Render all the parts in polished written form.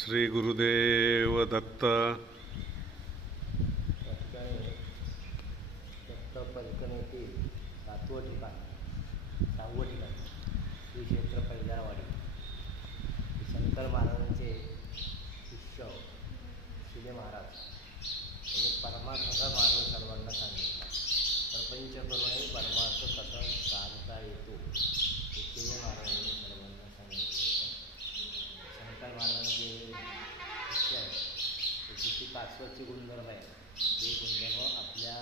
श्री गुरुदेव दत्त. दत्त परिक्रमेतील 7वं ठिकाण 6वं ठिकाण श्री क्षेत्र पैजारवाडी. शंकर महाराजांचे शिष्य शिले महाराज यांनी परमार्थाचा मार्ग सर्वांना सांगितला. प्रपंच करूनही परमार्थ कसा साधता येतो हे शिले महाराजांनी सर्वांना सांगितलं होतं. शंकर महाराजांचे शिष्य आहे त्याची कासवाची गुणधर्म आहे. ते गुणधर्म आपल्या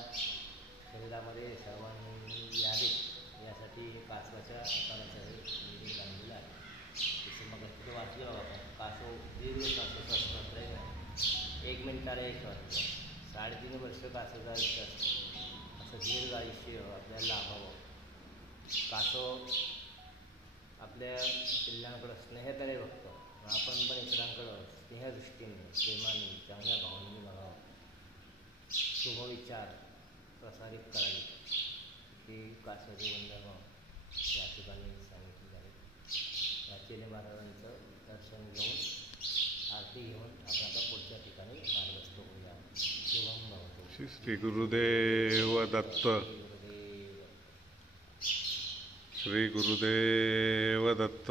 शरीरामध्ये सर्वांनी यावेत यासाठी कासवाच्या आकाराचं हे मंदिर बांधलेलं आहे. जसं मग तिथे वाचलं आपण कासव दीर्घ श्वासाचा असतं आहे. 1 मिनिटाला एक वाटतं. 3.5 वर्ष कासवाचं आयुष्य असतं. असं दीर्घ आयुष्य आपल्याला लाभावं. कासव आपल्या पिल्लांकडं स्नेहतरे बघतो. आपण पण इतरांकडं स्नेहदृष्टीने प्रेमाने चांगल्या भावनेने बघावं. शुभविचार प्रसारित करावे की कासवाचे गुणधर्म या ठिकाणी सांगितले आहेत. या चिले महाराजांचं दर्शन घेऊन आरती घेऊन आपण आता पुढच्या ठिकाणी मार्गस्थ होऊया. शुभम भवतु. श्री गुरुदेव दत्त. श्री गुरुदेव दत्त.